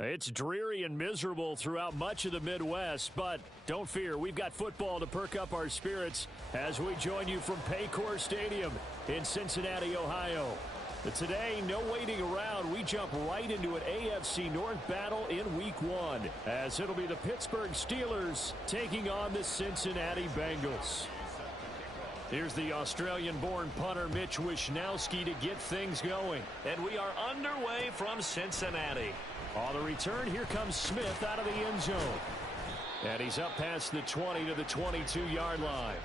It's dreary and miserable throughout much of the Midwest, but don't fear, we've got football to perk up our spirits as we join you from Paycor Stadium in Cincinnati, Ohio. But today, no waiting around. We jump right into an AFC North battle in Week 1, as it'll be the Pittsburgh Steelers taking on the Cincinnati Bengals. Here's the Australian-born punter Mitch Wishnowsky to get things going. And we are underway from Cincinnati. On the return, here comes Smith out of the end zone. And he's up past the 20 to the 22-yard line.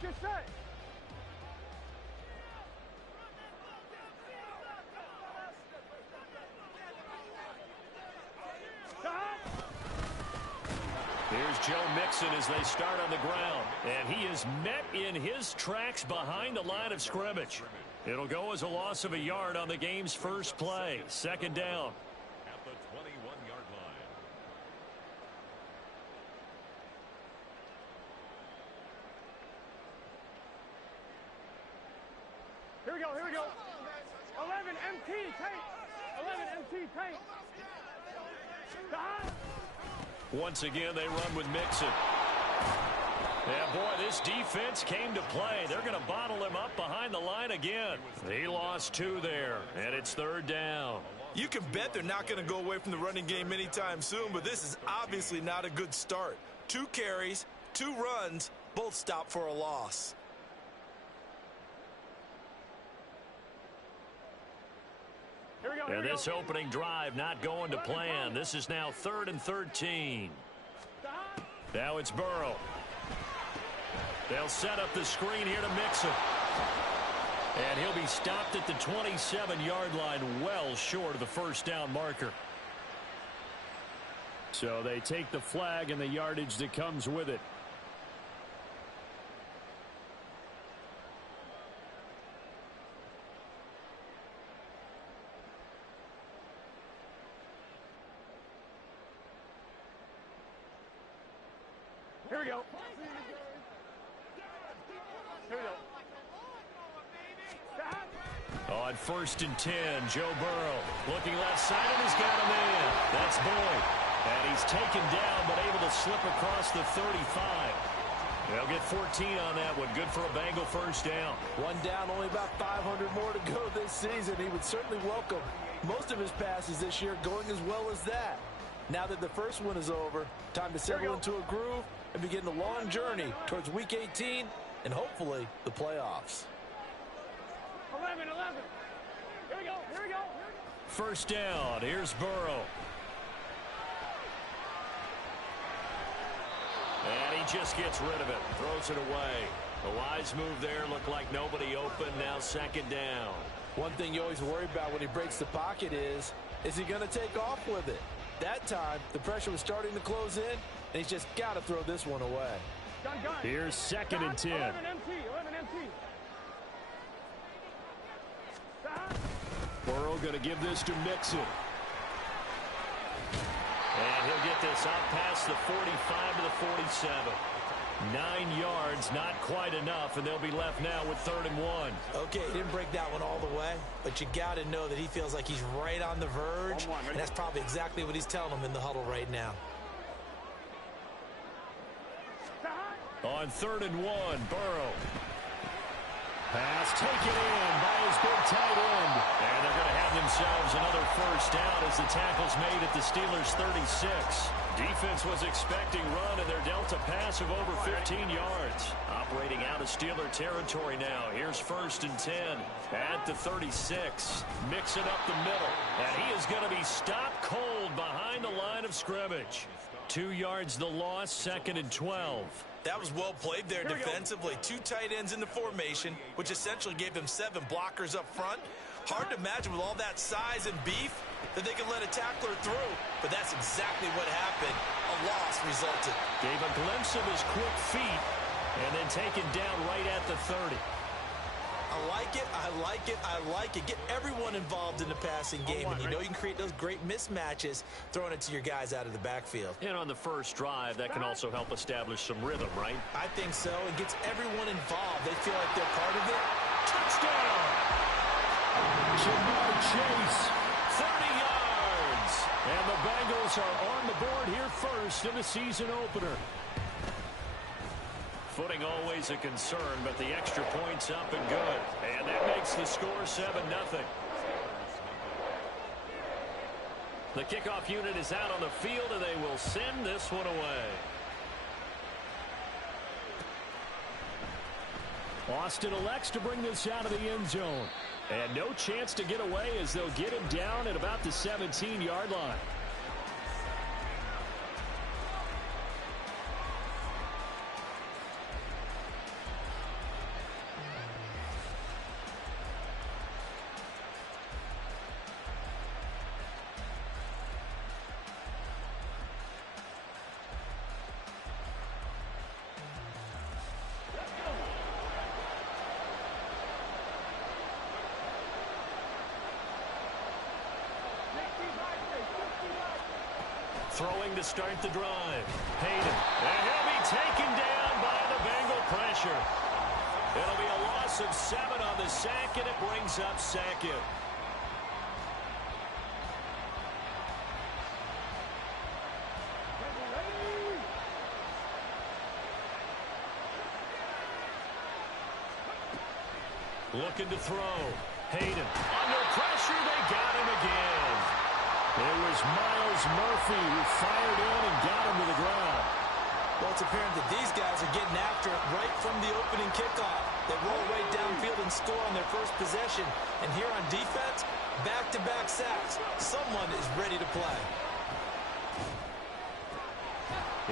Get set. Here's Joe Mixon as they start on the ground. And he is met in his tracks behind the line of scrimmage. It'll go as a loss of a yard on the game's first play. Second down. At the 21-yard line. Here we go, here we go. 11 MT, tank. 11 MT, tank. Once again, they run with Mixon. Yeah, boy, this defense came to play. They're going to bottle him up behind the line again. He lost 2 there, and it's third down. You can bet they're not going to go away from the running game anytime soon, but this is obviously not a good start. 2 carries, 2 runs, both stopped for a loss. And this opening drive not going to plan. This is now 3rd and 13. Now it's Burrow. They'll set up the screen here to Mixon. And he'll be stopped at the 27-yard line, well short of the first down marker. So they take the flag and the yardage that comes with it. Here we go. Here we go. On 1st and 10, Joe Burrow looking left side, and he's got him in. That's Boyd. And he's taken down, but able to slip across the 35. They'll get 14 on that one. Good for a Bengal first down. One down, only about 500 more to go this season. He would certainly welcome most of his passes this year going as well as that. Now that the first one is over, time to settle into a groove and begin the long journey towards Week 18 and hopefully the playoffs. 11. Here we go, here we go. First down, here's Burrow. And he just gets rid of it, throws it away. A wise move there, looked like nobody open, now second down. One thing you always worry about when he breaks the pocket is he going to take off with it? That time, the pressure was starting to close in, and he's just got to throw this one away. Here's 2nd and 10. 11 MT. Burrow going to give this to Mixon. And he'll get this out past the 45 to the 47. 9 yards, not quite enough, and they'll be left now with 3rd and 1. Okay, he didn't break that one all the way, but you got to know that he feels like he's right on the verge, and that's probably exactly what he's telling them in the huddle right now. On 3rd and 1, Burrow. Pass taken in by his big tight end. And they're going to have themselves another first down as the tackle's made at the Steelers' 36. Defense was expecting run, and they're dealt a pass of over 15 yards. Operating out of Steeler territory now. Here's 1st and 10 at the 36. Mixing up the middle. And he is going to be stopped cold behind the line of scrimmage. 2 yards the loss, 2nd and 12. That was well played there defensively. 2 tight ends in the formation, which essentially gave them 7 blockers up front. Hard to imagine with all that size and beef that they could let a tackler through, but that's exactly what happened. A loss resulted. Gave a glimpse of his quick feet and then taken down right at the 30. I like it, I like it, I like it. Get everyone involved in the passing game, and you know you can create those great mismatches throwing it to your guys out of the backfield. And on the first drive, that can also help establish some rhythm, right? I think so. It gets everyone involved. They feel like they're part of it. Touchdown! Jamar Chase. 30 yards! And the Bengals are on the board here first in the season opener. Footing always a concern, but the extra point's up and good. And that makes the score 7-0. The kickoff unit is out on the field, and they will send this one away. Austin elects to bring this out of the end zone. And no chance to get away as they'll get him down at about the 17-yard line. Throwing to start the drive. Hayden. And he'll be taken down by the Bengal pressure. It'll be a loss of 7 on the sack, and it brings up Sackett. Looking to throw. Hayden. Under pressure, they got him again. It was Miles Murphy who fired in and got him to the ground. Well, it's apparent that these guys are getting after it right from the opening kickoff. They roll right downfield and score on their first possession. And here on defense, back-to-back sacks. Someone is ready to play.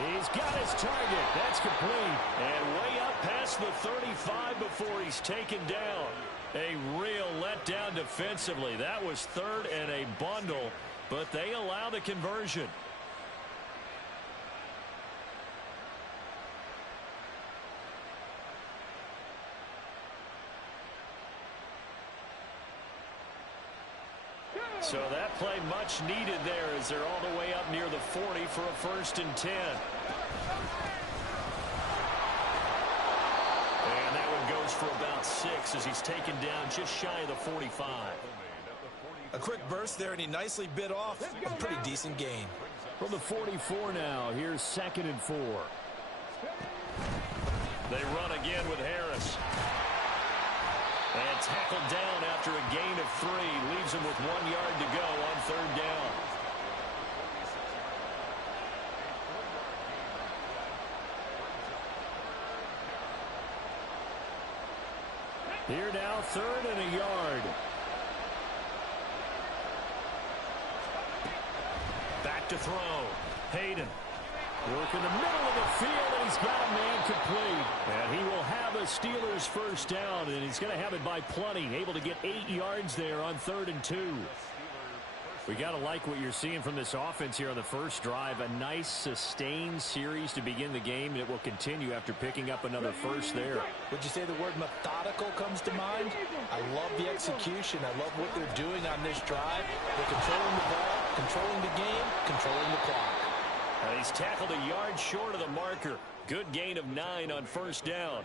He's got his target. That's complete. And way up past the 35 before he's taken down. A real letdown defensively. That was third and a bundle, but they allow the conversion. So that play much needed there as they're all the way up near the 40 for a 1st and 10. And that one goes for about 6 as he's taken down just shy of the 45. A quick burst there, and he nicely bit off a pretty decent gain. From the 44 now, here's 2nd and 4. They run again with Harris. And tackled down after a gain of 3. Leaves him with 1 yard to go on 3rd down. Here now, 3rd and a yard. Back to throw. Hayden. Work in the middle of the field, and he's got a man complete. And he will have a Steelers 1st down, and he's going to have it by plenty. Able to get 8 yards there on 3rd and 2. We got to like what you're seeing from this offense here on the first drive. A nice, sustained series to begin the game, and it will continue after picking up another first there. Would you say the word methodical comes to mind? I love the execution. I love what they're doing on this drive. They're controlling the ball, controlling the game, controlling the clock. And he's tackled a yard short of the marker. Good gain of 9 on 1st down.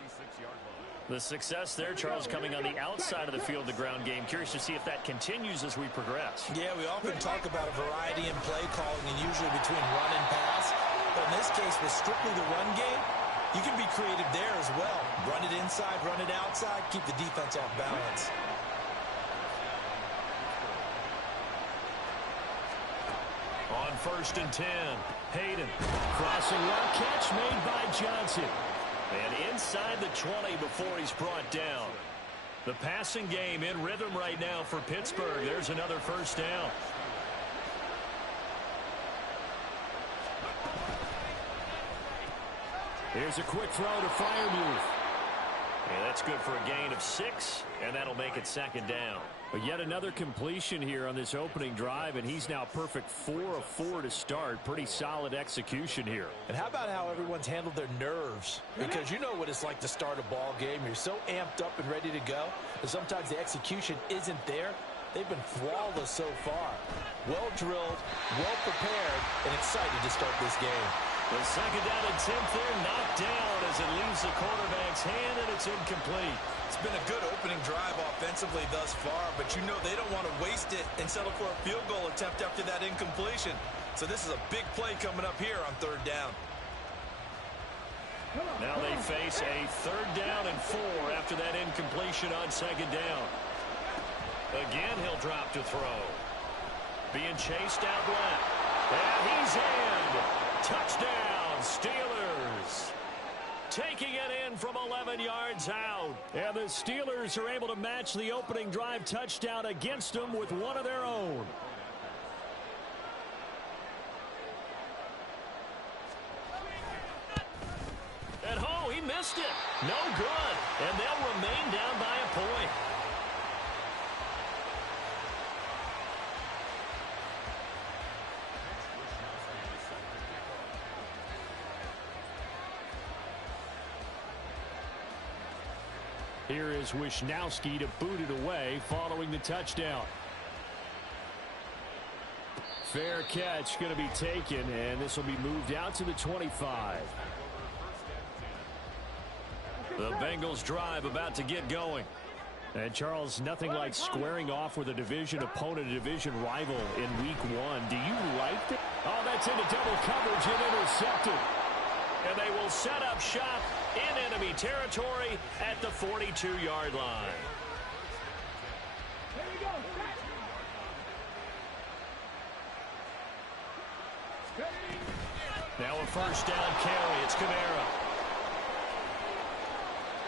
The success there, Charles, coming on the outside of the field, the ground game. Curious to see if that continues as we progress. Yeah, we often talk about a variety in play calling, and usually between run and pass. But in this case, with strictly the run game, you can be creative there as well. Run it inside, run it outside, keep the defense off balance. On 1st and 10, Hayden. Crossing route catch made by Johnson. And inside the 20 before he's brought down. The passing game in rhythm right now for Pittsburgh. There's another 1st down. Here's a quick throw to Freiermuth. And that's good for a gain of 6, and that'll make it second down. But yet another completion here on this opening drive, and he's now perfect 4 of 4 to start. Pretty solid execution here. And how about how everyone's handled their nerves? Because you know what it's like to start a ball game. You're so amped up and ready to go, and sometimes the execution isn't there. They've been flawless so far. Well drilled, well prepared, and excited to start this game. The second down attempt there knocked down as it leaves the quarterback's hand, and it's incomplete. It's been a good opening drive offensively thus far, but you know they don't want to waste it and settle for a field goal attempt after that incompletion. So this is a big play coming up here on third down. Now they face a third down and 4 after that incompletion on second down. Again, he'll drop to throw. Being chased out left. And he's in. Touchdown, Steelers. Taking it in from 11 yards out. And the Steelers are able to match the opening drive touchdown against them with one of their own. And oh, he missed it. No good. And they'll remain down by a point. Here is Wisnowski to boot it away following the touchdown. Fair catch going to be taken, and this will be moved out to the 25. The Bengals drive about to get going. And Charles, nothing like squaring off with a division opponent, a division rival in week 1. Do you like that? Oh, that's into double coverage and intercepted. And they will set up shop in enemy territory at the 42-yard line. There you go. Now a first down carry. It's Kamara.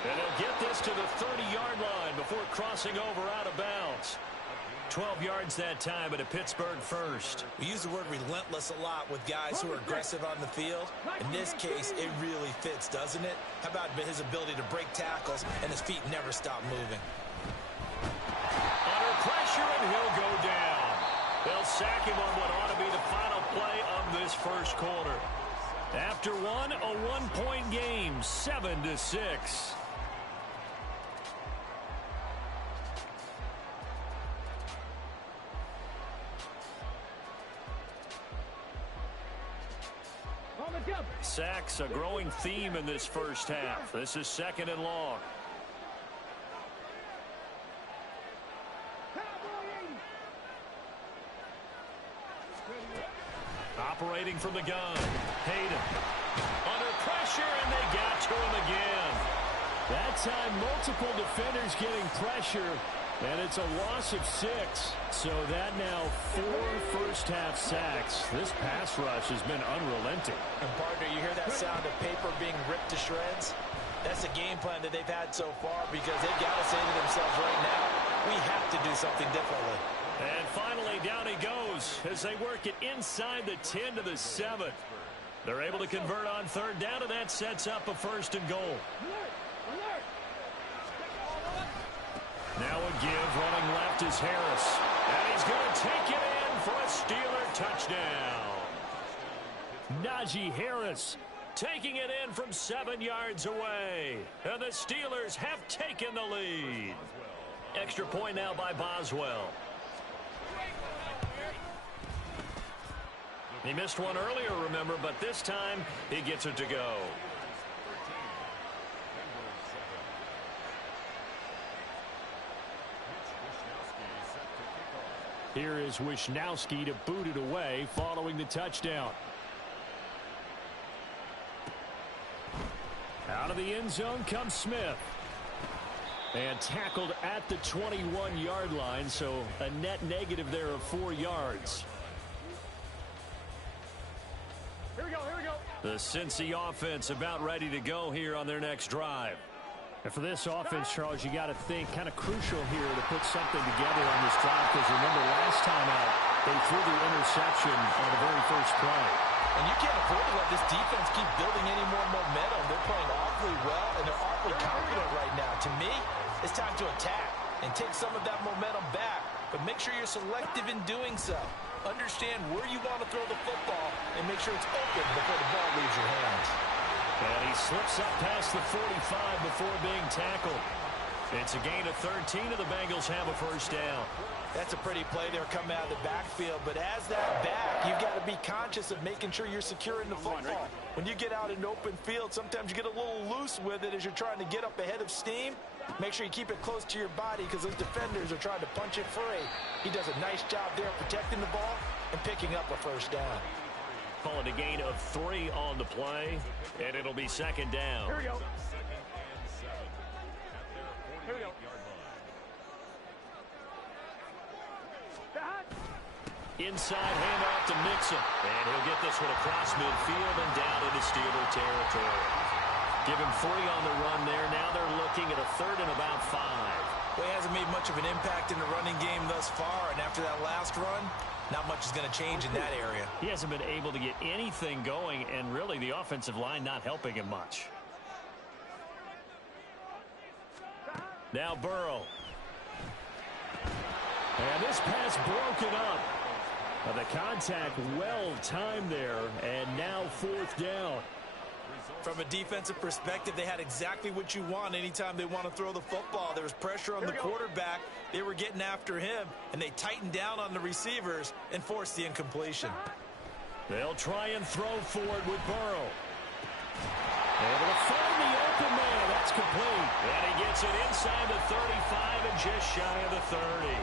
And he'll get this to the 30-yard line before crossing over out of bounds. 12 yards that time, but a Pittsburgh first. We use the word relentless a lot with guys who are aggressive on the field. In this case, it really fits, doesn't it? How about his ability to break tackles and his feet never stop moving? Under pressure, and he'll go down. They'll sack him on what ought to be the final play of this first quarter. After one, a one-point game, 7-6. Sacks, a growing theme in this first half. This is second and long. Operating from the gun. Hayden. Under pressure, and they got to him again. That time, multiple defenders getting pressure, and it's a loss of 6. So that now 4 first-half sacks. This pass rush has been unrelenting. And partner, you hear that sound of paper being ripped to shreds? That's the game plan that they've had so far, because they've got to say to themselves right now, we have to do something differently. And finally, down he goes as they work it inside the 10 to the 7. They're able to convert on third down, and that sets up a first and goal. Now a give, running left is Harris. And he's going to take it in for a Steeler touchdown. Najee Harris taking it in from 7 yards away. And the Steelers have taken the lead. Extra point now by Boswell. He missed one earlier, remember, but this time he gets it to go. Here is Wisnowski to boot it away following the touchdown. Out of the end zone comes Smith. And tackled at the 21-yard line, so a net negative there of 4 yards. Here we go, here we go. The Cincy offense about ready to go here on their next drive. And for this offense, Charles, you got to think kind of crucial here to put something together on this drive, because remember last time out, they threw the interception on the very first play. And you can't afford to let this defense keep building any more momentum. They're playing awfully well, and they're awfully confident right now. To me, it's time to attack and take some of that momentum back. But make sure you're selective in doing so. Understand where you want to throw the football and make sure it's open before the ball leaves your hands. And he slips up past the 45 before being tackled. It's a gain of 13, and the Bengals have a first down. That's a pretty play there coming out of the backfield. But as that back, you've got to be conscious of making sure you're securing the football. When you get out in open field, sometimes you get a little loose with it as you're trying to get up ahead of steam. Make sure you keep it close to your body because those defenders are trying to punch it free. He does a nice job there protecting the ball and picking up a first down. Call it a gain of 3 on the play, and it'll be second down. Here we go. Here we go. Inside handoff to Mixon. And he'll get this one across midfield and down into Steeler territory. Give him 3 on the run there. Now they're looking at a third and about 5. Well, he hasn't made much of an impact in the running game thus far, and after that last run, not much is going to change in that area. He hasn't been able to get anything going, and really the offensive line not helping him much. Now Burrow. And this pass broken up. The contact well timed there, and now 4th down. From a defensive perspective, they had exactly what you want anytime they want to throw the football. There was pressure on the quarterback. They were getting after him, and they tightened down on the receivers and forced the incompletion. They'll try and throw forward with Burrow. Able to find the open man. That's complete. And he gets it inside the 35 and just shy of the 30.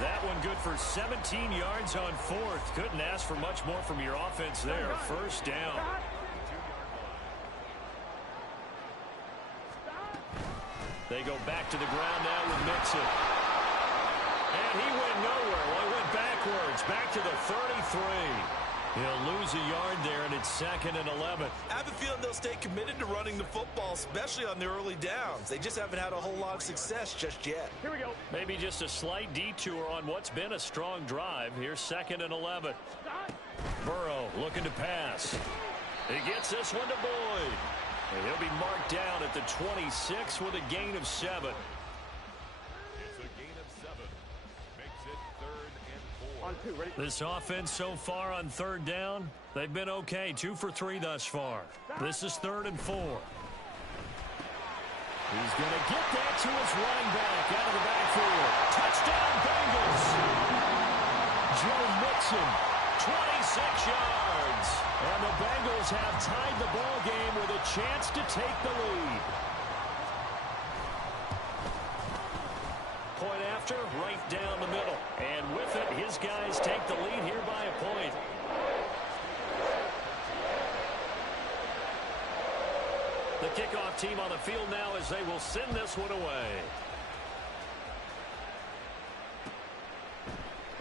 That one good for 17 yards on 4th. Couldn't ask for much more from your offense there. First down. They go back to the ground now with Mixon. And he went nowhere. Well, he went backwards. Back to the 33. He'll lose a yard there, and it's 2nd and 11. I have a feeling they'll stay committed to running the football, especially on the early downs. They just haven't had a whole lot of success just yet. Here we go. Maybe just a slight detour on what's been a strong drive. Here's 2nd and 11. Burrow looking to pass. He gets this one to Boyd. And he'll be marked down at the 26 with a gain of 7. It's a gain of 7. Makes it 3rd and 4. On 2, ready? This offense so far on 3rd down, they've been okay. 2 for 3 thus far. This is 3rd and 4. He's going to get that to his running back out of the backfield. Touchdown Bengals. Joe Mixon, 26 yards. And the Bengals have tied the ball game with a chance to take the lead. Point after, right down the middle. And with it, his guys take the lead here by a point. The kickoff team on the field now as they will send this one away.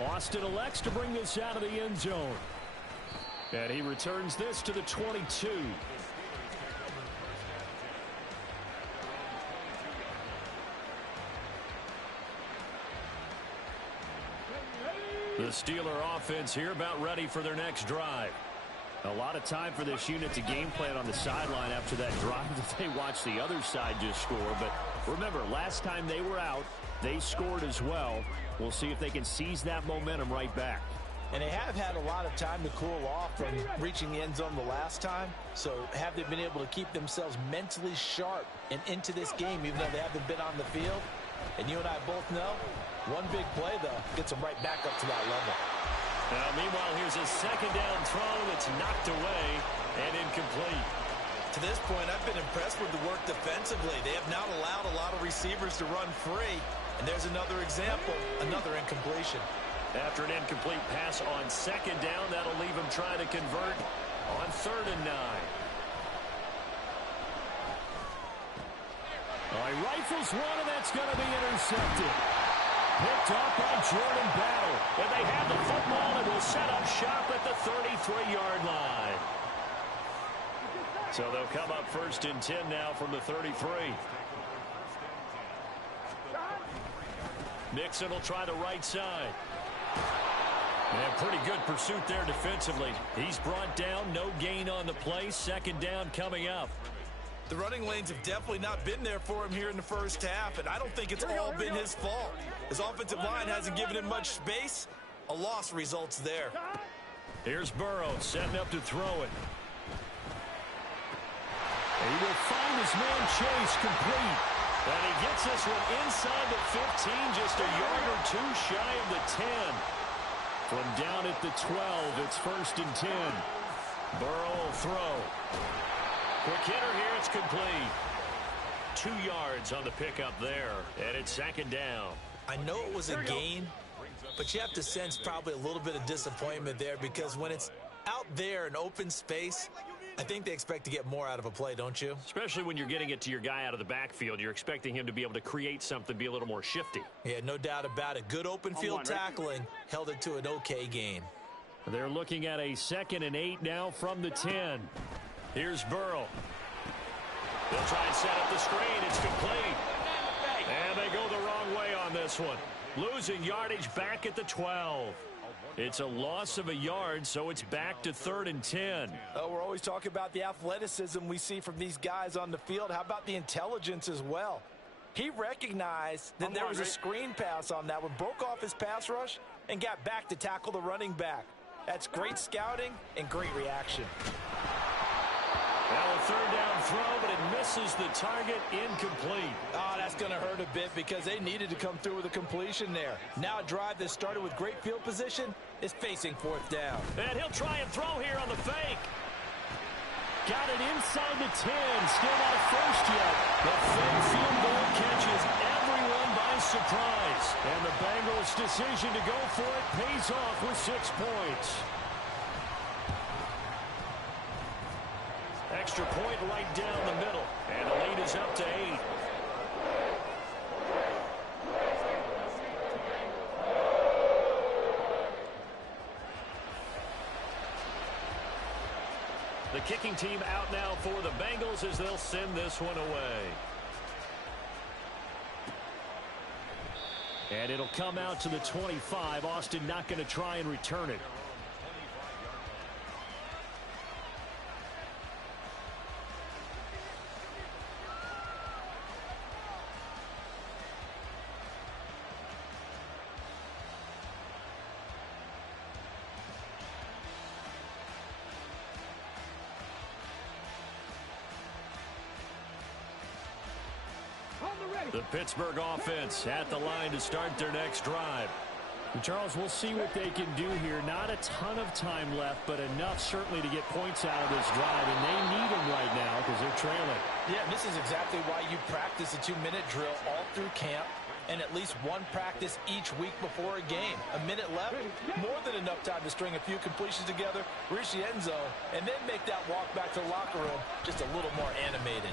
Austin elects to bring this out of the end zone. And he returns this to the 22. The Steeler offense here about ready for their next drive. A lot of time for this unit to game plan on the sideline after that drive that they watched the other side just score. But remember, last time they were out, they scored as well. We'll see if they can seize that momentum right back. And they have had a lot of time to cool off from reaching the end zone the last time. So have they been able to keep themselves mentally sharp and into this game, even though they haven't been on the field? And you and I both know, one big play, though, gets them right back up to that level. Now, meanwhile, here's a 2nd down throw that's knocked away and incomplete. To this point, I've been impressed with the work defensively. They have not allowed a lot of receivers to run free. And there's another example, another incompletion. After an incomplete pass on 2nd down, that'll leave him trying to convert on 3rd and 9. All right, rifles one, and that's going to be intercepted. Picked up by Jordan Battle. And they have the football and will set up shop at the 33-yard line. So they'll come up 1st and 10 now from the 33. Mixon will try the right side. And pretty good pursuit there defensively. He's brought down, no gain on the play. Second down coming up. The running lanes have definitely not been there for him here in the first half, and I don't think it's all been his fault. His offensive line hasn't given him much space. A loss results there. Here's Burrow setting up to throw it. He will find his man Chase complete. And he gets this one inside the 15, just a yard or two shy of the 10. From down at the 12, it's 1st and 10. Burrow will throw. Quick hitter here, it's complete. 2 yards on the pickup there, and it's 2nd down. I know it was a gain, but you have to sense probably a little bit of disappointment there because when it's out there in open space, I think they expect to get more out of a play, don't you? Especially when you're getting it to your guy out of the backfield. You're expecting him to be able to create something, be a little more shifty. Yeah, no doubt about it. Good open field tackling held it to an okay gain. They're looking at a 2nd and 8 now from the 10. Here's Burrow. They'll try and set up the screen. It's complete. And they go the wrong way on this one. Losing yardage back at the 12. It's a loss of a yard, so it's back to 3rd and 10. We're always talking about the athleticism we see from these guys on the field. How about the intelligence as well? He recognized that there was a screen pass on that one, broke off his pass rush, and got back to tackle the running back. That's great scouting and great reaction. Now a 3rd down throw, but it misses the target, incomplete. Oh, that's going to hurt a bit because they needed to come through with a completion there. Now a drive that started with great field position is facing 4th down. And he'll try and throw here on the fake. Got it inside the 10, still not a first yet. The fake field goal catches everyone by surprise. And the Bengals' decision to go for it pays off with 6 points. Extra point right down the middle. And the lead is up to 8. The kicking team out now for the Bengals as they'll send this one away. And it'll come out to the 25. Austin not going to try and return it. The Pittsburgh offense at the line to start their next drive. And Charles, we'll see what they can do here. Not a ton of time left, but enough certainly to get points out of this drive, and they need them right now because they're trailing. Yeah, this is exactly why you practice a 2-minute drill all through camp and at least one practice each week before a game. A minute left, more than enough time to string a few completions together, reach the end zone, and then make that walk back to the locker room just a little more animated.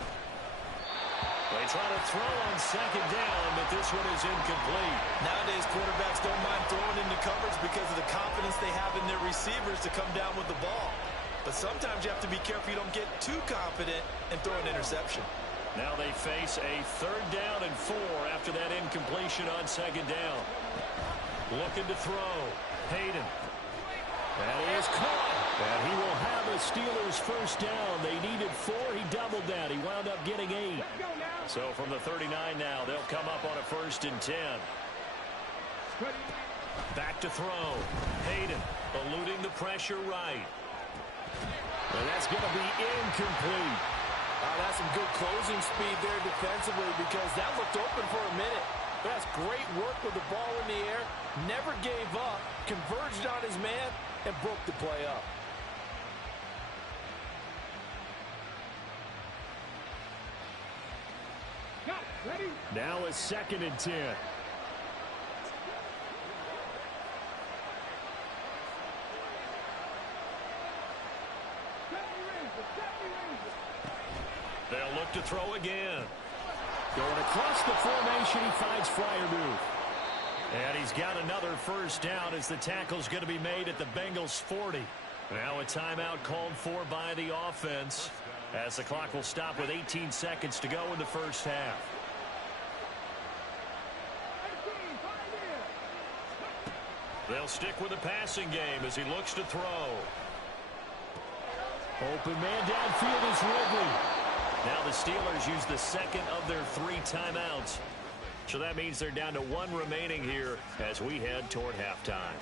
They try to throw on 2nd down, but this one is incomplete. Nowadays, quarterbacks don't mind throwing into coverage because of the confidence they have in their receivers to come down with the ball. But sometimes you have to be careful you don't get too confident and throw an interception. Now they face a 3rd down and 4 after that incompletion on 2nd down. Looking to throw. Hayden. That is caught. And he will have a Steelers 1st down. They needed 4. He doubled that. He wound up getting 8. So from the 39 now, they'll come up on a 1st and 10. Back to throw. Hayden eluding the pressure right. And that's going to be incomplete. That's some good closing speed there defensively because that looked open for a minute. But that's great work with the ball in the air. Never gave up. Converged on his man and broke the play up. Now a 2nd and 10. They'll look to throw again. Going across the formation, he finds Freiermuth. And he's got another 1st down as the tackle's going to be made at the Bengals 40. Now a timeout called for by the offense as the clock will stop with 18 seconds to go in the 1st half. They'll stick with the passing game as he looks to throw. Open man downfield is Ridley. Now the Steelers use the second of their 3 timeouts. So that means they're down to 1 remaining here as we head toward halftime.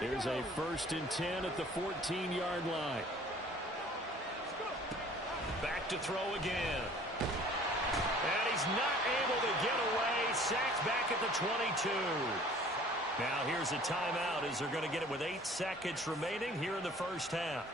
Here's a 1st and 10 at the 14-yard line. Back to throw again. And he's not able to get away. Sacked back at the 22. Now here's a timeout as they're going to get it with 8 seconds remaining here in the first half.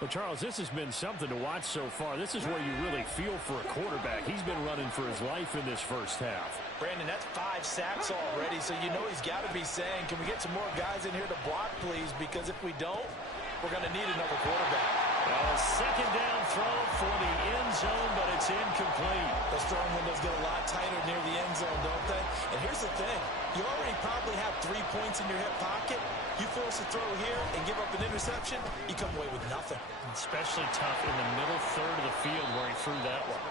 Well, Charles, this has been something to watch so far. This is where you really feel for a quarterback. He's been running for his life in this first half. Brandon, that's 5 sacks already, so you know he's got to be saying, can we get some more guys in here to block, please? Because if we don't, we're going to need another quarterback. Well, a second down throw for the end zone, but it's incomplete. Those throwing windows get a lot tighter near the end zone, don't they? And here's the thing. You already probably have 3 points in your hip pocket. You force a throw here and give up an interception, you come away with nothing. Especially tough in the middle third of the field where he threw that one.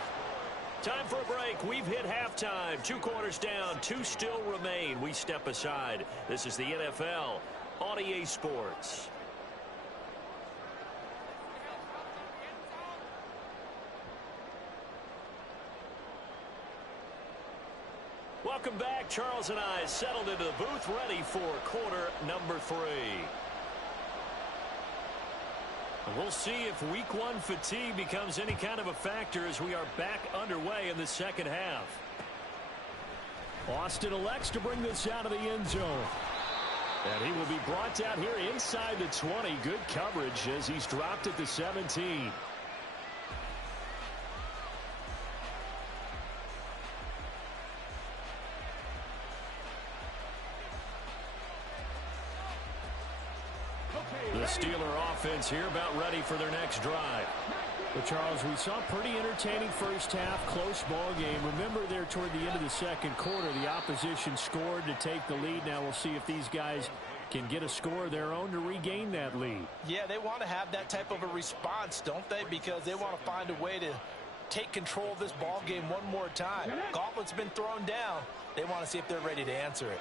Time for a break. We've hit halftime. 2 quarters down. 2 still remain. We step aside. This is the NFL on EA Sports. Welcome back. Charles and I settled into the booth ready for quarter number 3. We'll see if week 1 fatigue becomes any kind of a factor as we are back underway in the second half. Austin elects to bring this out of the end zone. And he will be brought out here inside the 20. Good coverage as he's dropped at the 17. The Steeler offense here about ready for their next drive. Well, Charles, we saw a pretty entertaining first half, close ball game. Remember there toward the end of the second quarter, the opposition scored to take the lead. Now we'll see if these guys can get a score of their own to regain that lead. Yeah, they want to have that type of a response, don't they? Because they want to find a way to take control of this ball game one more time. Gauntlet's been thrown down. They want to see if they're ready to answer it.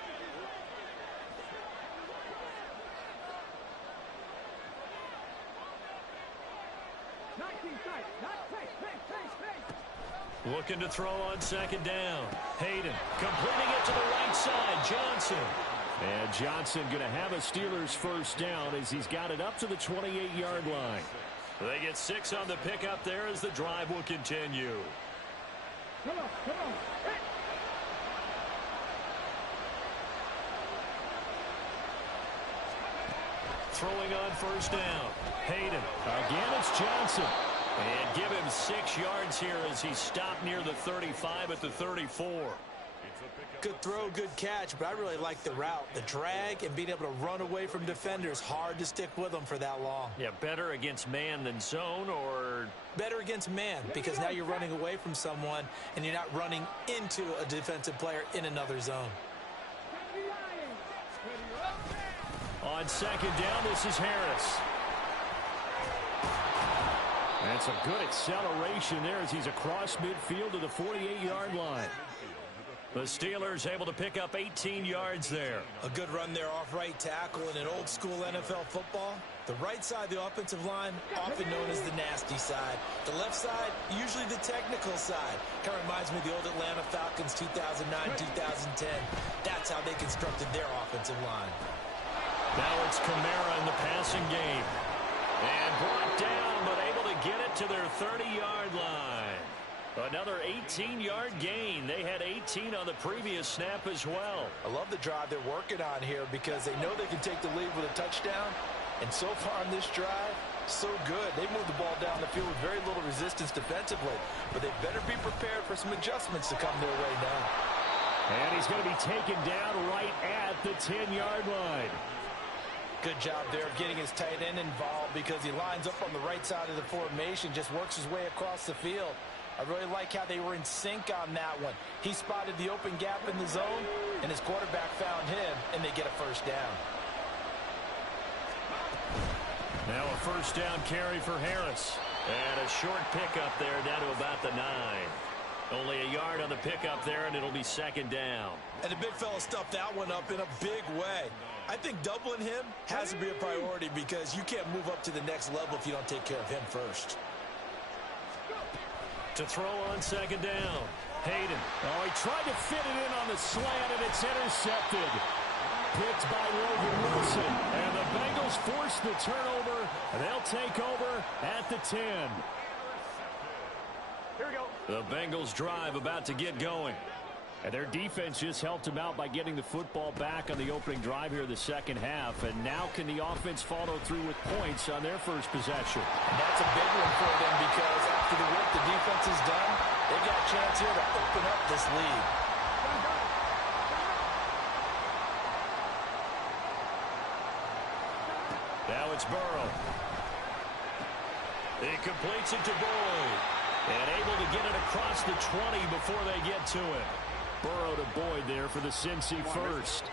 Looking to throw on second down. Hayden completing it to the right side. Johnson. And Johnson going to have a Steelers first down as he's got it up to the 28-yard line. They get 6 on the pickup there as the drive will continue. Come on, come on. Hey. Throwing on first down. Hayden. Again, it's Johnson. And give him 6 yards here as he stopped near the 35 at the 34. Good throw, good catch, but I really like the route. The drag and being able to run away from defenders. Hard to stick with them for that long. Yeah, better against man than zone, or better against man, because now you're running away from someone and you're not running into a defensive player in another zone. On second down, this is Harris. And some good acceleration there as he's across midfield to the 48-yard line. The Steelers able to pick up 18 yards there. A good run there off right tackle in an old school NFL football. The right side of the offensive line, often known as the nasty side. The left side, usually the technical side. Kind of reminds me of the old Atlanta Falcons 2009-2010. That's how they constructed their offensive line. Now it's Kamara in the passing game. And brought down, but able to get it to their 30-yard line. Another 18-yard gain. They had 18 on the previous snap as well. I love the drive they're working on here because they know they can take the lead with a touchdown. And so far on this drive, so good. They moved the ball down the field with very little resistance defensively. But they better be prepared for some adjustments to come their way now. And he's going to be taken down right at the 10-yard line. Good job there of getting his tight end involved because he lines up on the right side of the formation, just works his way across the field. I really like how they were in sync on that one. He spotted the open gap in the zone, and his quarterback found him, and they get a first down. Now a first down carry for Harris. And a short pickup there down to about the 9. Only a yard on the pickup there, and it'll be second down. And the big fella stuffed that one up in a big way. I think doubling him has to be a priority because you can't move up to the next level if you don't take care of him first. To throw on second down, Hayden. Oh, he tried to fit it in on the slant, and it's intercepted. Picked by Logan Wilson. And the Bengals force the turnover, and they'll take over at the 10. Here we go. The Bengals drive about to get going. And their defense just helped them out by getting the football back on the opening drive here in the second half. And now can the offense follow through with points on their first possession? And that's a big one for them because after the work the defense has done, they've got a chance here to open up this lead. Now it's Burrow. He completes it to Boyd. And able to get it across the 20 before they get to it. Burrow to Boyd there for the Cincy first.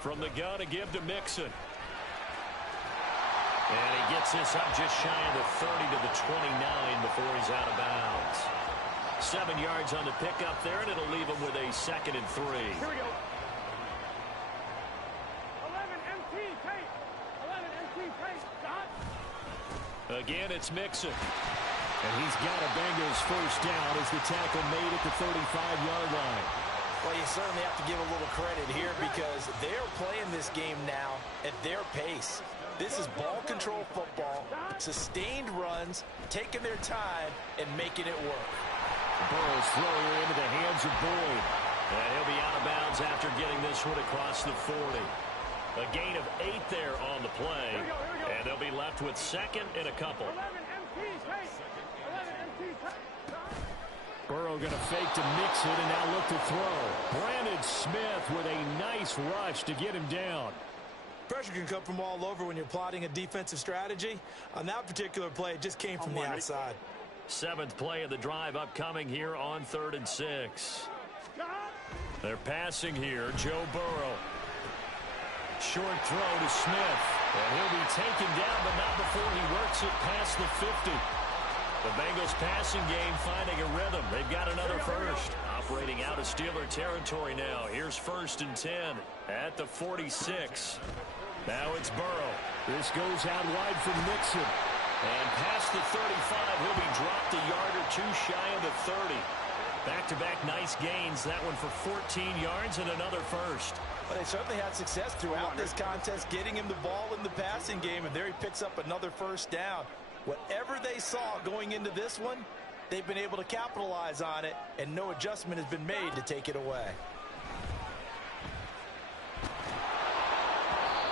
From the gun to give to Mixon. And he gets this up just shy of the 30 to the 29 before he's out of bounds. 7 yards on the pickup there, and it'll leave him with a 2nd and 3. Here we go. 11 MT tape. 11 MT tape. Dot. Again, it's Mixon. And he's got a Bengals first down as the tackle made at the 35-yard line. Well, you certainly have to give a little credit here because they're playing this game now at their pace. This is ball control football, sustained runs, taking their time, and making it work. Burrow's throwing it into the hands of Boyd. And he'll be out of bounds after getting this one across the 40. A gain of 8 there on the play. And they'll be left with 2nd and a couple. 11 MT tape. 11 MT tape. Burrow going to fake to mix it and now look to throw. Brandon Smith with a nice rush to get him down. Pressure can come from all over when you're plotting a defensive strategy. On that particular play, it just came from the outside. 7th play of the drive upcoming here on 3rd and 6. They're passing here. Joe Burrow. Short throw to Smith. And he'll be taken down, but not before he works it past the 50. The Bengals passing game finding a rhythm. They've got another first. Operating out of Steeler territory now. Here's 1st and 10 at the 46. Now it's Burrow. This goes out wide from Mixon. And past the 35, he'll be dropped a yard or 2 shy of the 30. Back-to-back nice gains. That one for 14 yards and another first. But they certainly had success throughout this contest, getting him the ball in the passing game, and there he picks up another first down. Whatever they saw going into this one, they've been able to capitalize on it, and no adjustment has been made to take it away.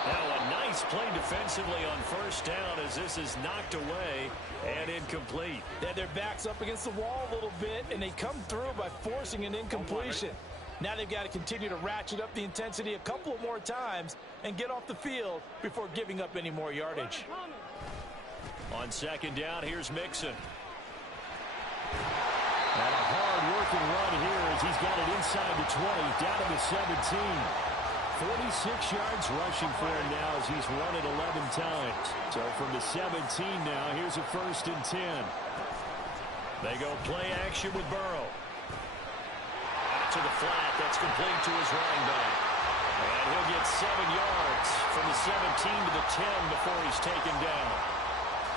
Now a nice play defensively on first down as this is knocked away and incomplete. They had their backs up against the wall a little bit, and they come through by forcing an incompletion. Now they've got to continue to ratchet up the intensity a couple more times and get off the field before giving up any more yardage. On 2nd down, here's Mixon. And a hard-working run here as he's got it inside the 20, down to the 17. 46 yards rushing for him now as he's run it 11 times. So from the 17 now, here's a 1st and 10. They go play action with Burrow. To the flat, that's complete to his running back. And he'll get 7 yards from the 17 to the 10 before he's taken down.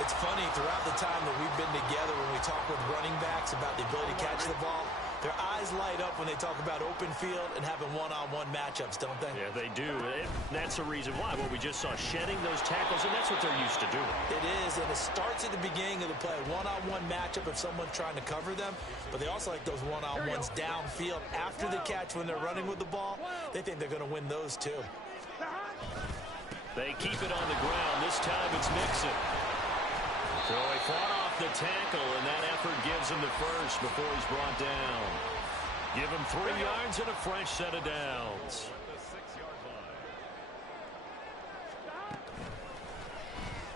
It's funny, throughout the time that we've been together, when we talk with running backs about the ability to catch the ball, their eyes light up when they talk about open field and having one-on-one matchups, don't they? Yeah, they do. That's the reason why. Well, we just saw shedding those tackles, and that's what they're used to doing. It is, and it starts at the beginning of the play. One-on-one matchup if someone's trying to cover them, but they also like those one-on-ones downfield after the catch when they're running with the ball. They think they're going to win those, too. They keep it on the ground. This time it's Mixon. So he fought off the tackle, and that effort gives him the first before he's brought down. Give him 3 yards and a fresh set of downs.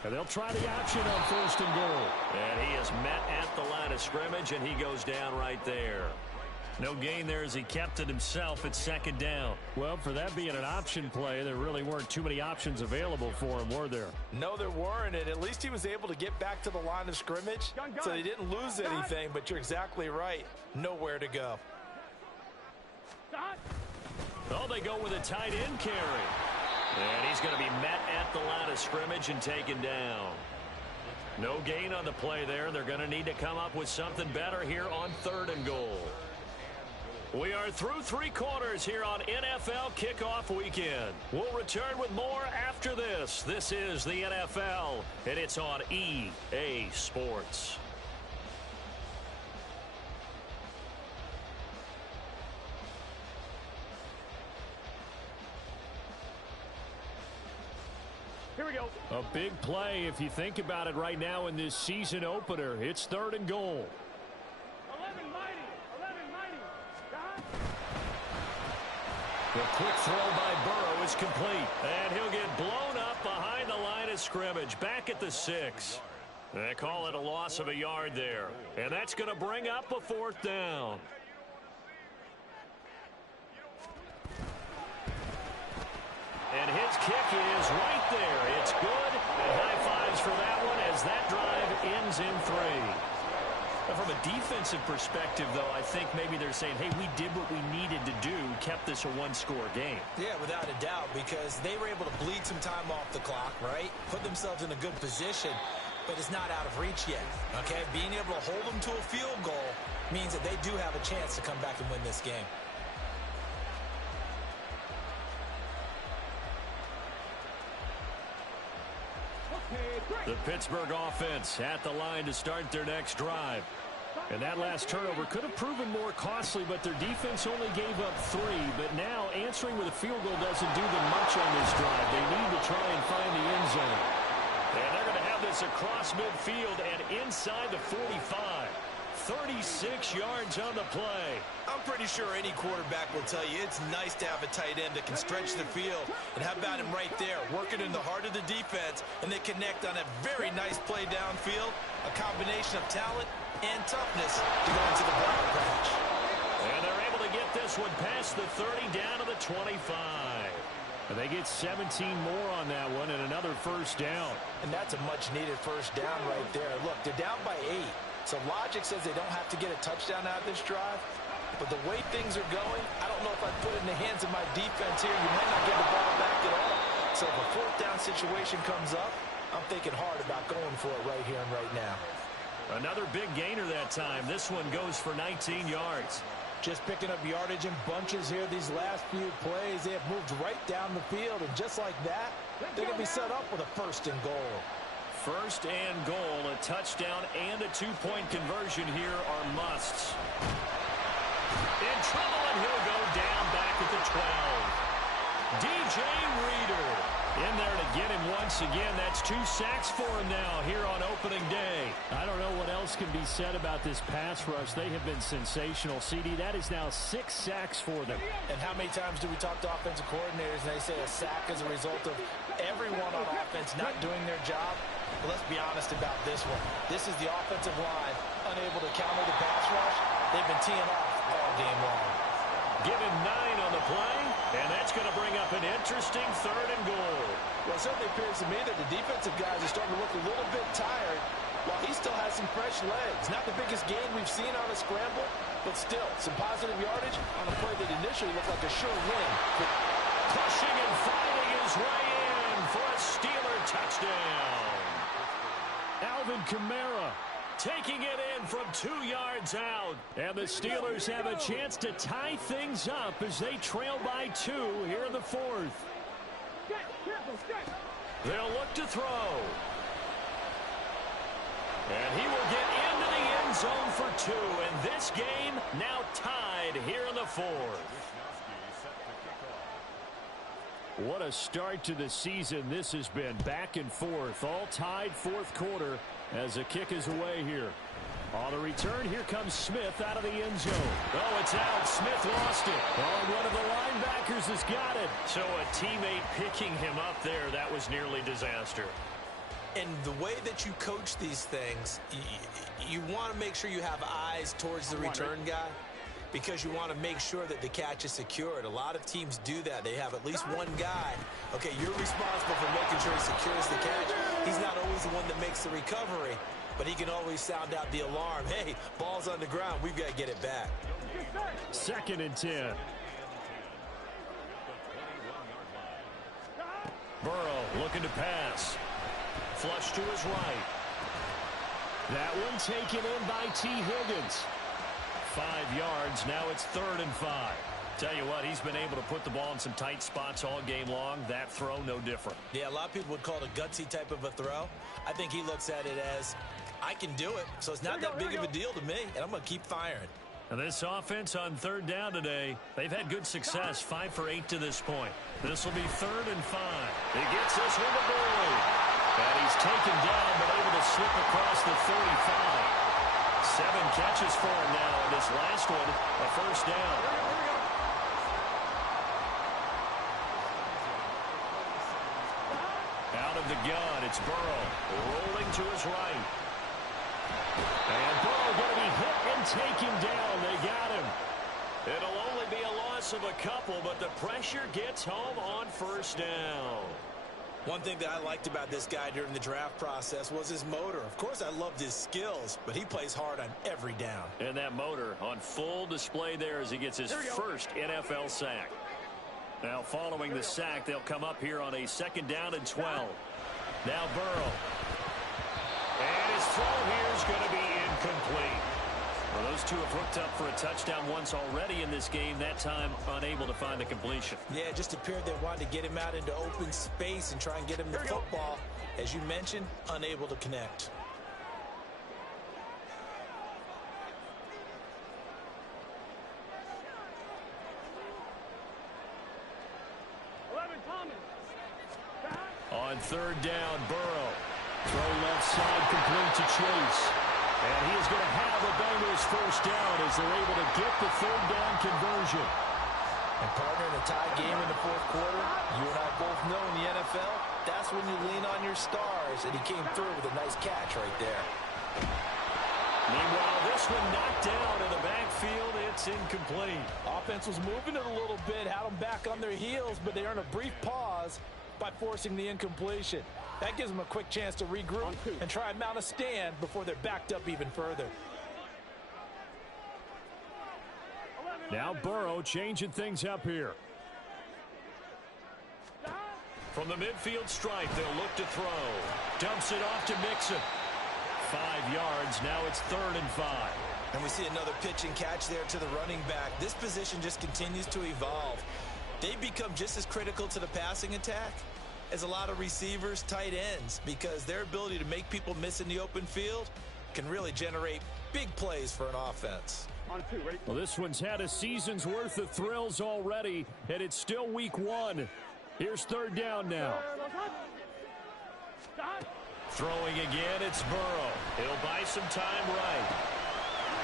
And they'll try the option on 1st and goal. And he is met at the line of scrimmage, and he goes down right there. No gain there as he kept it himself at second down. Well, for that being an option play, there really weren't too many options available for him, were there? No, there weren't, and at least he was able to get back to the line of scrimmage, so he didn't lose anything, but you're exactly right. Nowhere to go. Oh, they go with a tight end carry. And he's going to be met at the line of scrimmage and taken down. No gain on the play there. They're going to need to come up with something better here on 3rd and goal. We are through 3 quarters here on NFL Kickoff Weekend. We'll return with more after this. This is the NFL, and it's on EA Sports. Here we go. A big play if you think about it right now in this season opener. It's 3rd and goal. 11 mighty. 11 mighty. The quick throw by Burrow is complete. And he'll get blown up behind the line of scrimmage. Back at the 6. They call it a loss of a yard there. And that's going to bring up a 4th down. And his kick is right there. It's good. And high fives for that one as that drive ends in 3. From a defensive perspective, though, I think maybe they're saying, hey, we did what we needed to do, kept this a 1-score game. Yeah, without a doubt, because they were able to bleed some time off the clock, right? Put themselves in a good position, but it's not out of reach yet, okay? Being able to hold them to a field goal means that they do have a chance to come back and win this game. The Pittsburgh offense at the line to start their next drive. And that last turnover could have proven more costly, but their defense only gave up 3. But now answering with a field goal doesn't do them much on this drive. They need to try and find the end zone. And they're going to have this across midfield and inside the 45. 36 yards on the play. I'm pretty sure any quarterback will tell you it's nice to have a tight end that can stretch the field. And how about him right there, working in the heart of the defense, and they connect on a very nice play downfield, a combination of talent and toughness to go into the brown patch. And they're able to get this one past the 30 down to the 25. And they get 17 more on that one and another 1st down. And that's a much-needed 1st down right there. Look, they're down by 8. So logic says they don't have to get a touchdown out of this drive. But the way things are going, I don't know if I'd put it in the hands of my defense here. You might not get the ball back at all. So if a 4th down situation comes up, I'm thinking hard about going for it right here and right now. Another big gainer that time. This one goes for 19 yards. Just picking up yardage in bunches here these last few plays. They have moved right down the field. And just like that, they're going to be set up with a 1st and goal. 1st and goal, a touchdown and a 2-point conversion here are musts. In trouble, and he'll go down back at the 12. DJ Reader in there to get him once again. That's 2 sacks for him now here on opening day. I don't know what else can be said about this pass rush. They have been sensational. CD, that is now 6 sacks for them. And how many times do we talk to offensive coordinators and they say a sack is a result of everyone on offense not doing their job? But let's be honest about this one. This is the offensive line unable to counter the pass rush. They've been teeing off all game long. Give him 9 on the play, and that's going to bring up an interesting 3rd and goal. Well, it certainly appears to me that the defensive guys are starting to look a little bit tired while he still has some fresh legs. Not the biggest gain we've seen on a scramble, but still some positive yardage on a play that initially looked like a sure win. Pushing and fighting his way in for a Steeler touchdown. Alvin Kamara taking it in from 2 yards out. And the Steelers have a chance to tie things up as they trail by 2 here in the 4th. They'll look to throw. And he will get into the end zone for 2. And this game now tied here in the 4th. What a start to the season this has been. Back and forth, all tied 4th quarter as the kick is away here. On the return, here comes Smith out of the end zone. Oh, it's out. Smith lost it. Oh, one of the linebackers has got it. So a teammate picking him up there, that was nearly disaster. And the way that you coach these things, you want to make sure you have eyes towards the return guy. because you want to make sure that the catch is secured. A lot of teams do that. They have at least one guy. Okay, you're responsible for making sure he secures the catch. He's not always the one that makes the recovery, but he can always sound out the alarm. Hey, ball's on the ground. We've got to get it back. 2nd and 10. Burrow looking to pass. Flush to his right. That one taken in by T. Higgins. 5 yards. Now it's 3rd and 5. Tell you what, he's been able to put the ball in some tight spots all game long. That throw, no different. Yeah, a lot of people would call it a gutsy type of a throw. I think he looks at it as, I can do it, so it's not that big of a deal to me, and I'm going to keep firing. And this offense on 3rd down today, they've had good success, 5 for 8 to this point. This will be 3rd and 5. He gets this one to Boyd. And he's taken down, but able to slip across the 35. 7 catches for him now, and this last one, a 1st down. Out of the gun, it's Burrow, rolling to his right. And Burrow going to be hit and taken down. They got him. It'll only be a loss of a couple, but the pressure gets home on 1st down. One thing that I liked about this guy during the draft process was his motor. Of course, I loved his skills, but he plays hard on every down. And that motor on full display there as he gets his first NFL sack. Now, following the sack, they'll come up here on a 2nd down and 12. Now Burrow. And his throw here is going to be incomplete. Well, those two have hooked up for a touchdown once already in this game, that time unable to find the completion. Yeah, it just appeared they wanted to get him out into open space and try and get him the football. As you mentioned, unable to connect. On 3rd down, Burrow. Throw left side complete to Chase. And he is going to have a Bengals 1st down as they're able to get the 3rd down conversion. And partner, in a tie game in the 4th quarter, you and I both know in the NFL, that's when you lean on your stars, and he came through with a nice catch right there. Meanwhile, this one knocked down in the backfield. It's incomplete. Offense was moving it a little bit, had them back on their heels, but they earned a brief pause by forcing the incompletion. That gives them a quick chance to regroup and try and mount a stand before they're backed up even further. Now Burrow changing things up here. From the midfield stripe, they'll look to throw. Dumps it off to Mixon. 5 yards. Now it's 3rd and 5. And we see another pitch and catch there to the running back. This position just continues to evolve. They become just as critical to the passing attack as a lot of receivers, tight ends, because their ability to make people miss in the open field can really generate big plays for an offense. Well, this one's had a season's worth of thrills already, and it's still week 1. Here's 3rd down now. Throwing again, it's Burrow. He'll buy some time right.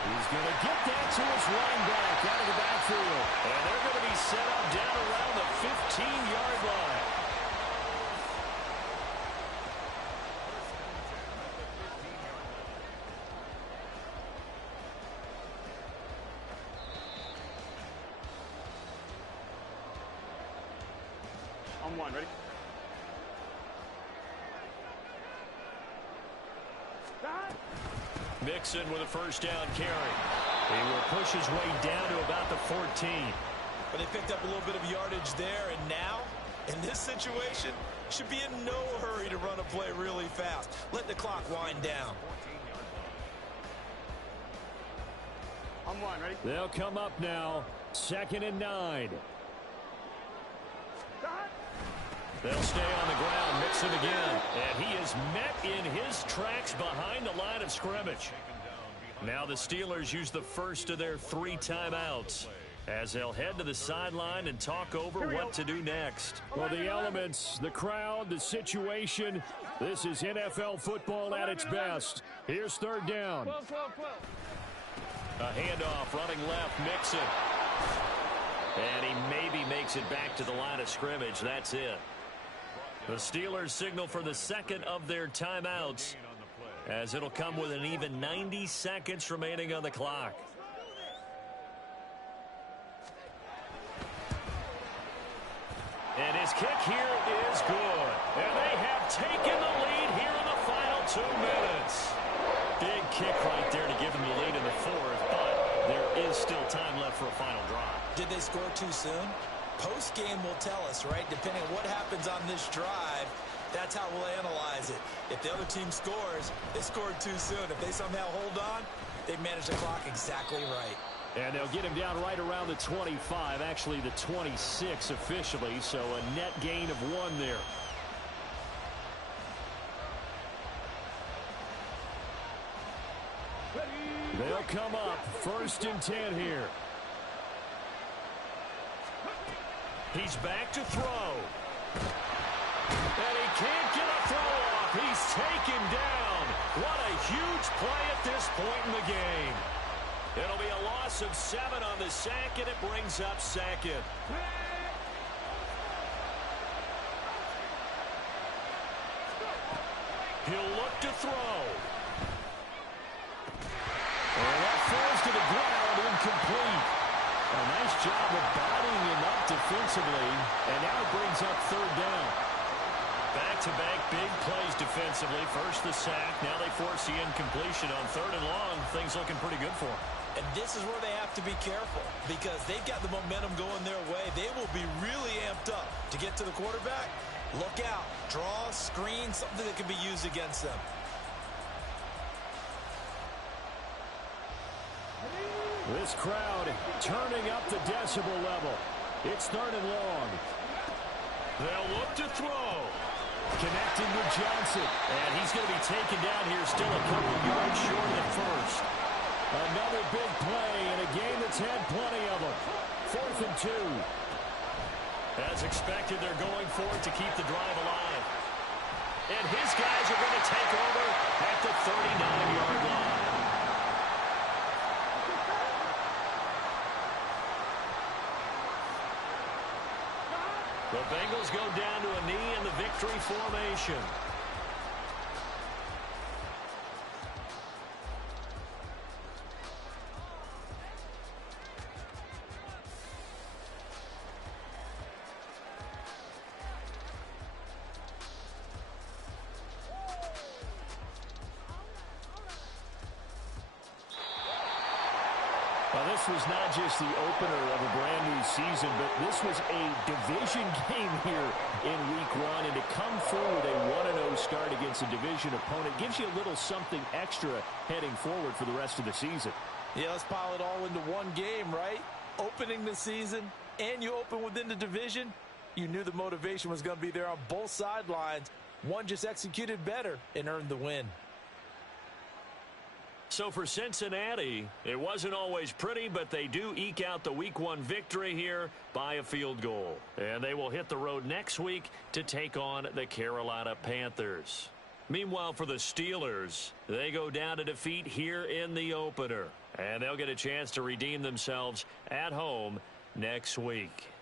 He's going to get that to his running back out of the backfield. And they're going to be set up down around the 15-yard line. On 1, ready? Mixon with a 1st down carry. He will push his way down to about the 14. But they picked up a little bit of yardage there, and now, in this situation, should be in no hurry to run a play really fast. Let the clock wind down. On 1, ready? They'll come up now, 2nd and 9. They'll stay on the ground, Mixon again. And he is met in his tracks behind the line of scrimmage. Now the Steelers use the first of their 3 timeouts as they'll head to the sideline and talk over what to do next. Well, the elements, the crowd, the situation, this is NFL football at its best. Here's 3rd down. A handoff running left, Mixon. And he maybe makes it back to the line of scrimmage. That's it. The Steelers signal for the 2nd of their timeouts as it'll come with an even 90 seconds remaining on the clock. And his kick here is good. And they have taken the lead here in the final 2 minutes. Big kick right there to give them the lead in the fourth, but there is still time left for a final drive. Did they score too soon? Post-game will tell us, right? Depending on what happens on this drive, that's how we'll analyze it. If the other team scores, they scored too soon. If they somehow hold on, they manage the clock exactly right. And they'll get him down right around the 25, actually the 26 officially, so a net gain of 1 there. They'll come up 1st and 10 here. He's back to throw. And he can't get a throw off. He's taken down. What a huge play at this point in the game. It'll be a loss of 7 on the sack, and it brings up 2nd. He'll look to throw. And that falls to the ground, incomplete. A nice job of bodying him up defensively, and now it brings up 3rd down. Back-to-back big plays defensively. First the sack, now they force the incompletion on 3rd and long. Things looking pretty good for them. And this is where they have to be careful because they've got the momentum going their way. They will be really amped up to get to the quarterback. Look out. Draw, screen, something that can be used against them. This crowd turning up the decibel level. It's 3rd and long. They'll look to throw. Connecting with Johnson. And he's going to be taken down here still a couple yards short of the first. Another big play in a game that's had plenty of them. 4th and 2. As expected, they're going for it to keep the drive alive. And his guys are going to take over at the 39-yard line. The Bengals go down to a knee in the victory formation. Well, this was not just the opener of a brand new season, but this was a division game here in week 1. And to come through with a 1-0 start against a division opponent gives you a little something extra heading forward for the rest of the season. Yeah, let's pile it all into one game, right? Opening the season, and you open within the division. You knew the motivation was going to be there on both sidelines. One just executed better and earned the win. So for Cincinnati, it wasn't always pretty, but they do eke out the Week 1 victory here by a field goal. And they will hit the road next week to take on the Carolina Panthers. Meanwhile, for the Steelers, they go down to defeat here in the opener. And they'll get a chance to redeem themselves at home next week.